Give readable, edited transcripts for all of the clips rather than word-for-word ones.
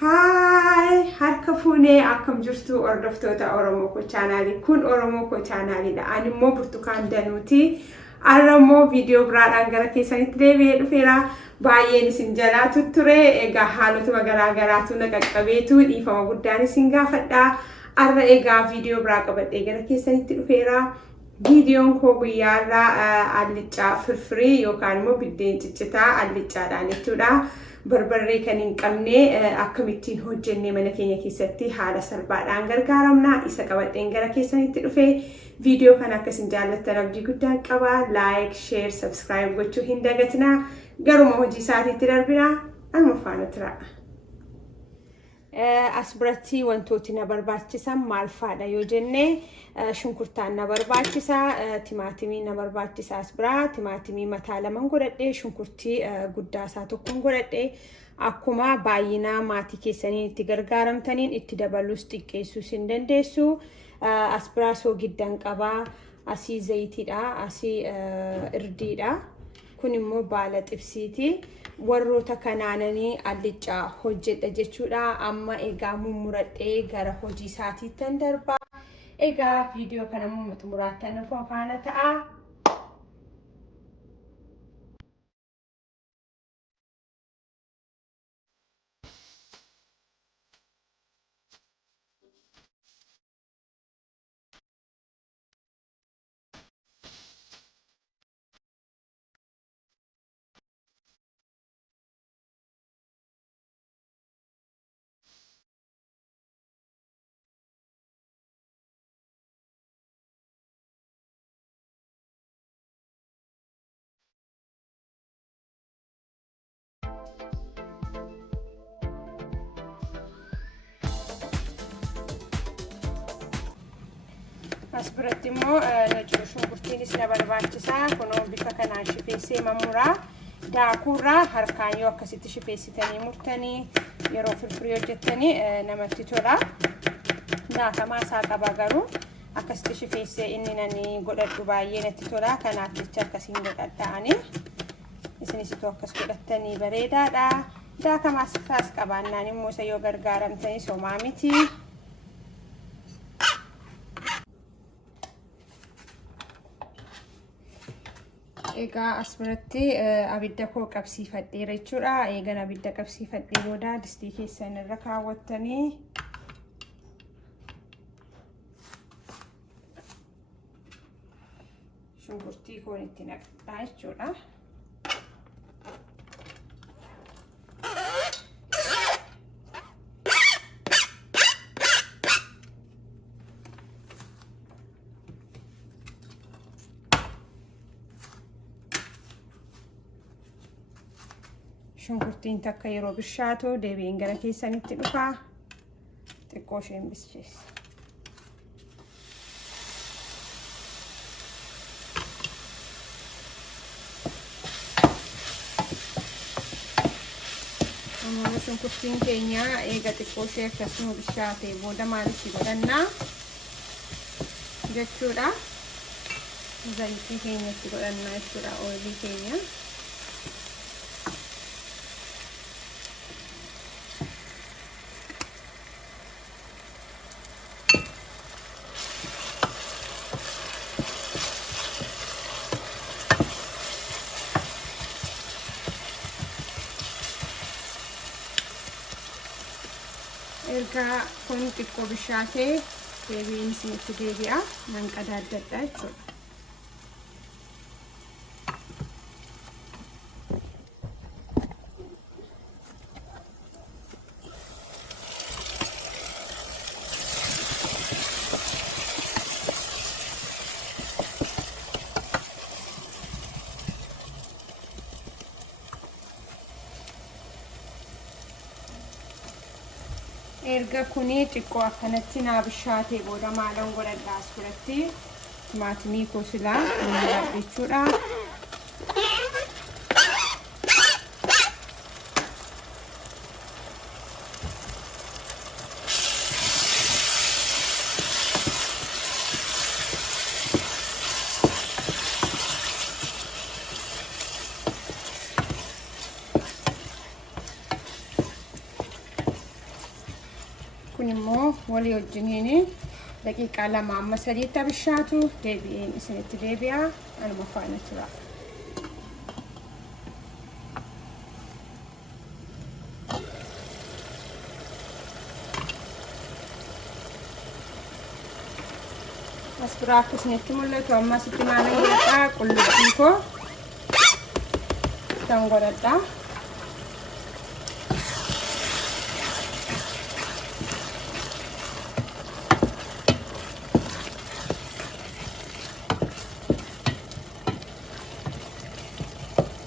Hi, harka fuunee akkam jirtu hordoftoota Oromoo Koo chaanaalii. Kun Oromoo Koo chaanaaliidha. Ani immoo Burtukaan Danuuti. Har'a immoo viidiyoo biraadhaan gara keessanitti deebi'ee dhufeera. Baay'een isin jalaa ture. Egaa haalotuma garaagaraatu na qaqqabeetu dhiifama guddaan isin gaafadha. Har'a egaa viidiyoo biraa qabadhee gara keessanitti dhufeera. Viidiyoon koo guyyaarraa allichaa firfirii yookaan immoo biddeen ciccitaa allichaadhaan jechuudha. Barbarree kan hin qabne akkamittiin hojjennee mana keenya keessatti haala salphaadhaan gargaaramna isa qabadheen gara keessanitti dhufe viidiyoo kana akkasin jaallattan abdii guddaan qaba. Like, share, subscribe gochuu hin dagatina. Garuma hojii isaatiitti darbina. Anuma faana tura. As biratti wantooti na barbaachisan maal faadha yoo jenne shunkurtaan na barbaachisa, timaatimii na barbaachisa. As biraa timaatimii mataa lama godhadhee shunkurtii guddaa isaa tokkoon godhadhee akkuma baay'ina maatii keessanii itti gargaaramtaniin itti dabaluus xiqqeessuus hin dandeessu. As biraa soogiddan qabaa, asii zayitiidha, asii irdiidha. Kun immoo baala xibsiiti. Warroota kanaananii allichaa hojjedha jechuudha. Amma egaa mummuradhee gara hojii isaatiitti darba. Egaa viidiyoo kana xumuraattan faana ta'a. As biratti immoo nacuu shunkurtiinis na barbaachisa. Kunoo bifa kanaan shifeessee mammuraa. Daakuurraa harkaan yoo akkasitti shifeessitanii murtanii yeroo firfirii hojjettanii namatti tola. Nyaatamaa isaa qaba garuu akkasitti shifeessee inni nani godhadhu baay'ee natti tola. Kanaaf jecha akkasiin godhadhaani. Isinisitu akkas godhattanii bareedaadha. Daakamaa isaas qabaannaan immoo isa yoo gargaaramtanii somaa miti. Egaa as biratti abidda koo qabsiifadheera jechuudha. Eegan abidda qabsiifadhee booda distii keessan irra kaawwattanii shunkurtii koon itti naqxaa jechuudha. Shunkurtiin takka yeroo bishaatu deebiin gara keessanitti dhufa. Xiqqoo isheen bischeessa. Ammoo shunkurtiin keenya eega xiqqoo ishee akkasuma bishaatee booda maalitti godhannaa jechuudha. Zayitii keenyatti godhannaa jechuudha, oilii keenya. Erga kun xiqqoo bishaatee deebiin isinitti deebi'a. Nan qadaaddadha jechuudha. erga kuni xiqqoo akkanatti naa bishaatee booda maalan godhadhaa asirratti timaatimii koo silaa jechuudha. kun immoo walii wajjiniin daqiiqaa 2 amma 3 bishaatu deebi'een isinitti deebi'a anuma faana tura. asbiraa akkasinitti mul'atu amma sitti maalan godhadhaa qullubbii koo tan godhadhaa.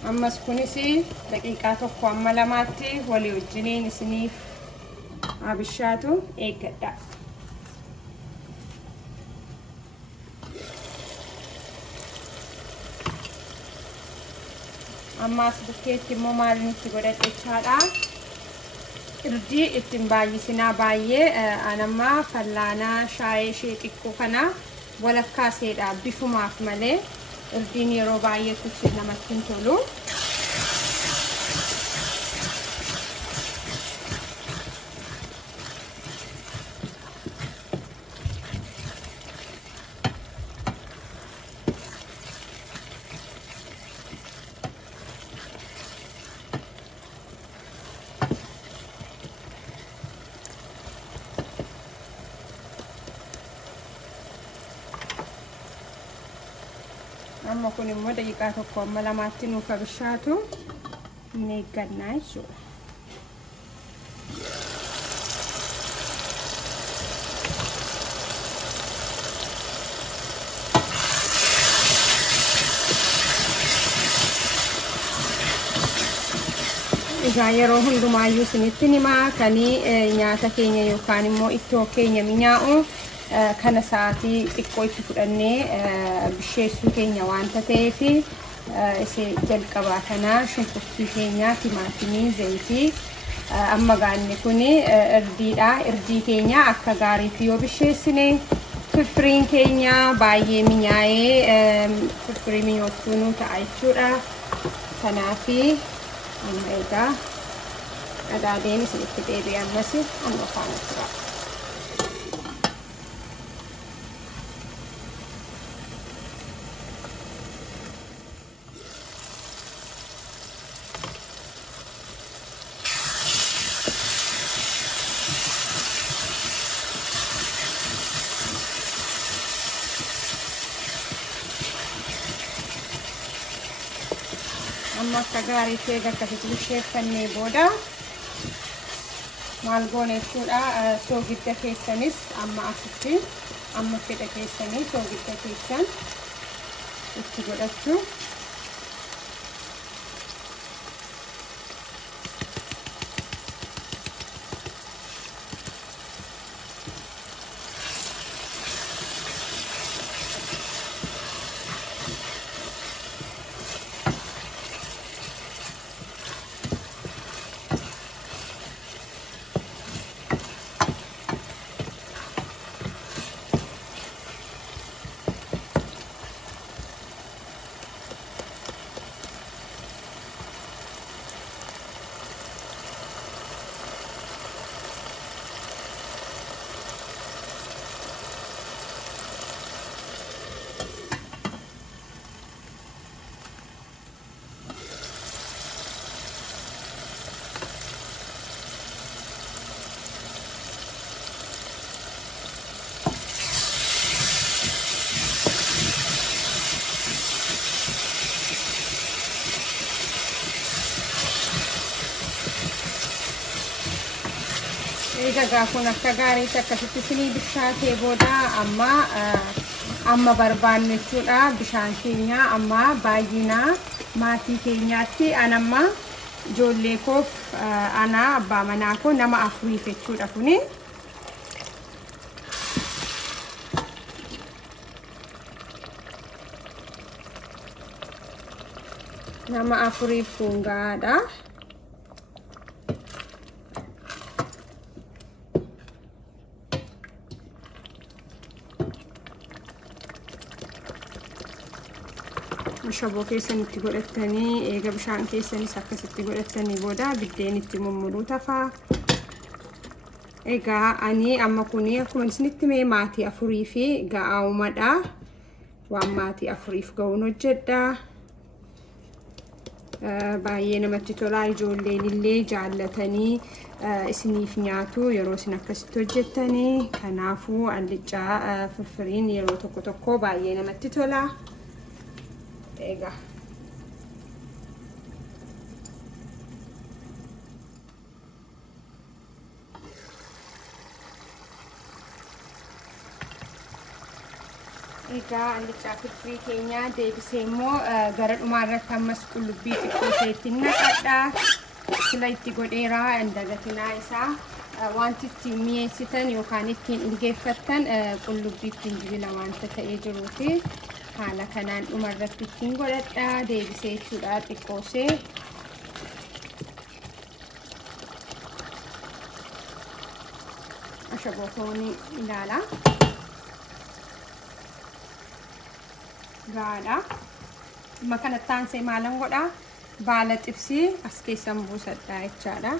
ammas kunis daqiiqaa 1 amma 2tti walii wajjiniin isiniif abishaatu eeggadha. ammas bukkeetti immoo maalinitti godhadhechaadha irdii ittiin baay'isinaa baay'ee anamma fallaanaa shaayee ishee xiqqoo kana walakkaaseedha bifumaaf malee irdiin yeroo baay'ee kuchi namatti hin tolu. amma kun immoo daqiiqaa 1 amma 2tti nuuf abishaatu ni eeggannaa jechuudha. egaa yeroo hundumaayyuu isinitti himaa kanii nyaata keenya yookaan immoo ittoo keenya mi'aawu kana sa'aatii xiqqoo itti fudhannee bisheessuu keenya waanta ta'eef ise jalqabaa kana shunkurtii keenya timaatimii zayitii amma gaanne kuni irdiidha. irdii keenya akka gaariitti yoo bisheessine firfiriin keenya baay'ee mi'aayee firfirii mi'ooftuu nu ta'a jechuudha. kanaafi amma egaa qadaadeen isinitti deebi'ee ammas amma faana tura. amma akka gaariitti eega akkasitti bisheeffannee booda maal goone jechuudha. soogidda keessanis amma asitti amma fedha keessanii soogidda keessan itti godhachuu. egaa kun akka gaariitti akkasitti isinii bishaatee booda amma barbaanne jechuudha. bishaan keenya amma baay'ina maatii keenyaatti anamma ijoollee koof ana abbaa manaa koo nama 4 jechuudha. kuni nama afuriif kun gahaadha. Ashaboo keessanitti godhatanii eega bishaan keessanis akkasitti godhatanii booda biddeenitti mummuruu tafaa. Egaa ani amma kuni akkuma isinitti mee maatii afurii fi ga'aa'umadha. Waan maatii afuriif ga'uun hojjedha. Baay'ee namatti tola, ijoolleen illee jaallatanii isiniif nyaatu yeroo isin akkasitti hojjettanii. Kanaafuu allichaa firfiriin yeroo tokko tokko baay'ee namatti tola. Egaa allichaa firfirii keenya deebisee immoo gara dhumaarratti ammas qullubbii xiqqoo itti naqadha. Sila itti godheera dagatinaa isaa wanti ittiin mi'eessitan yookaan ittiin ilgeeffattan qullubbii ittiin jibila wanta ta'ee jiruufi haala kanaan dhumarratti ittiin godhadha. Deebisee jechuudha xiqqoosee. Ashaboo foonii ilaala. Gaadha. Amma kanatti aansee maalan godha? Baala xibsii as keessan buusadha jechaadha.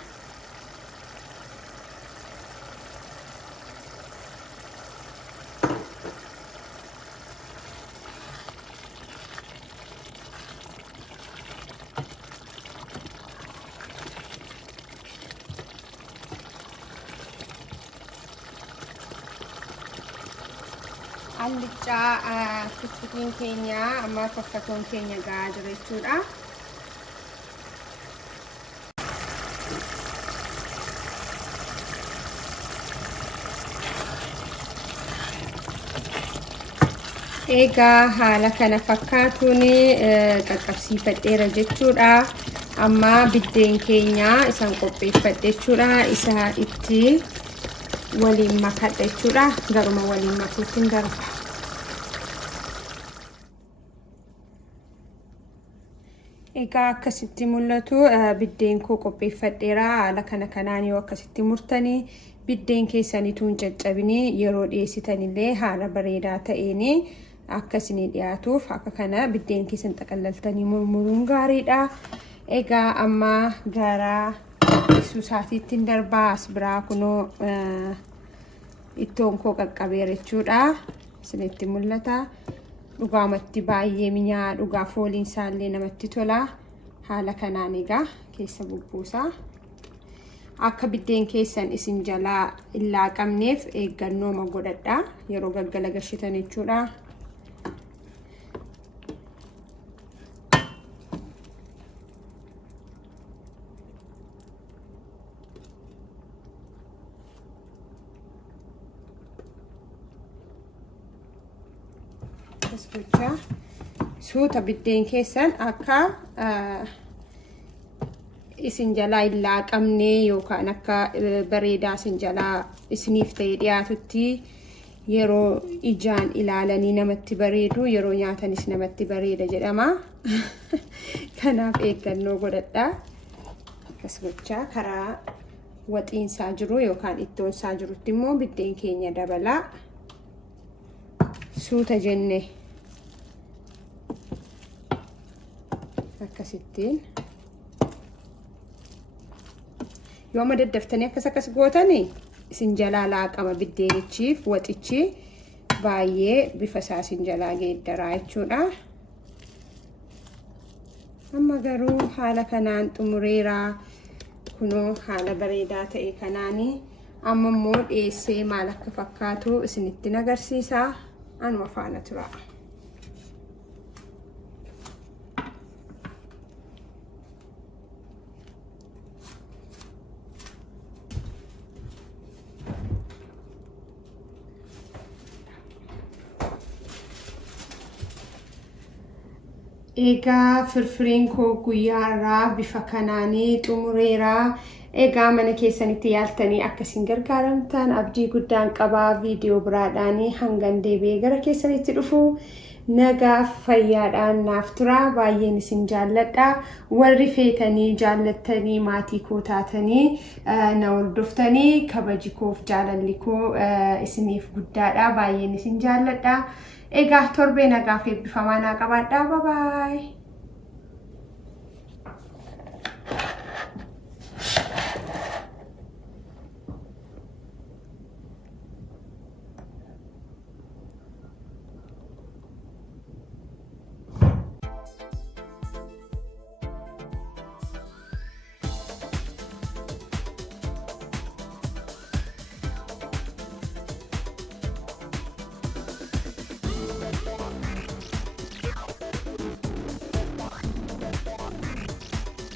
Allichaa firfiriin keenya amma faffatoon keenya gahaa jira jechuudha. Egaa haala kana fakkaatuun qaqqabsiifadheera jechuudha. Amma biddeen keenya isaan qopheeffadhe jechuudha. Isa itti waliin makadha jechuudha. Garuma waliin makuutiin darba. Egaa akkasitti mul'atu biddeen koo qopheeffadheera. Haala kanaan yoo akkasitti murtanii biddeen keessanitu hin caccabinii yeroo dhiyeessitanillee haala bareedaa ta'een akkasini dhiyaatuuf akka kana biddeen keessan xaqallaltanii murmuruun gaariidha. Egaa amma gara suusaatiitti darbaa. As biraa kunoo ittoon koo qaqqabeera jechuudha. Isinitti mul'ata. Dhugaamatti baay'ee minyaa, dhugaa fooliin isaallee namatti tola. Haala kanaan egaa keessa bubbuusaa. Akka biddeen keessan isin jalaa hin laaqamneef eeggannooma godhadha yeroo gaggala gashitan jechuudha. Suuta biddeen keessan akka isin jalaa hin laaqamne yookaan akka bareedaa isin jalaa isiniif ta'ee dhiyaatutti yeroo ijaan ilaalanii namatti bareedu, yeroo nyaatanis namatti bareeda jedhama. Kanaaf eeggannoo godhadha. Akkas gochaa karaa waxiinsaa jiru yookaan ittoonsaa jirutti immoo biddeen keenya dabalaa. Suuta jenne akkasittiin yoo amma daddaftanii akkas gootanii isin jalaa laaqama biddeenichiif waxichi baay'ee bifa isaa isin jalaa geeddaraa jechuudha. Amma garuu haala kanaan xumureera. Kunoo haala bareedaa ta'e kanaanii amma immoo dhiyeessee maal akka fakkaatu isinitti agarsiisa. Anuma faana tura. Egaa firfiriin koo guyyaarraa bifa kanaanii xumureera. Egaa mana keessanitti yaaltanii akkasiin gargaaramtan abdii guddaan qabaa. Viidiyoo biraadhaan hangan deebi'ee gara keessanitti dhufu nagaaf fayyaadhaan naaf tura baay'een isin jaalladha warri feetanii jaallattanii maatii koo taatanii na hordoftanii kabaji koof jaalalli koo isiniif guddaadha baay'een isin jaalladha egaa torbee nagaaf eebbifamaa naa qabaadhaa bye bye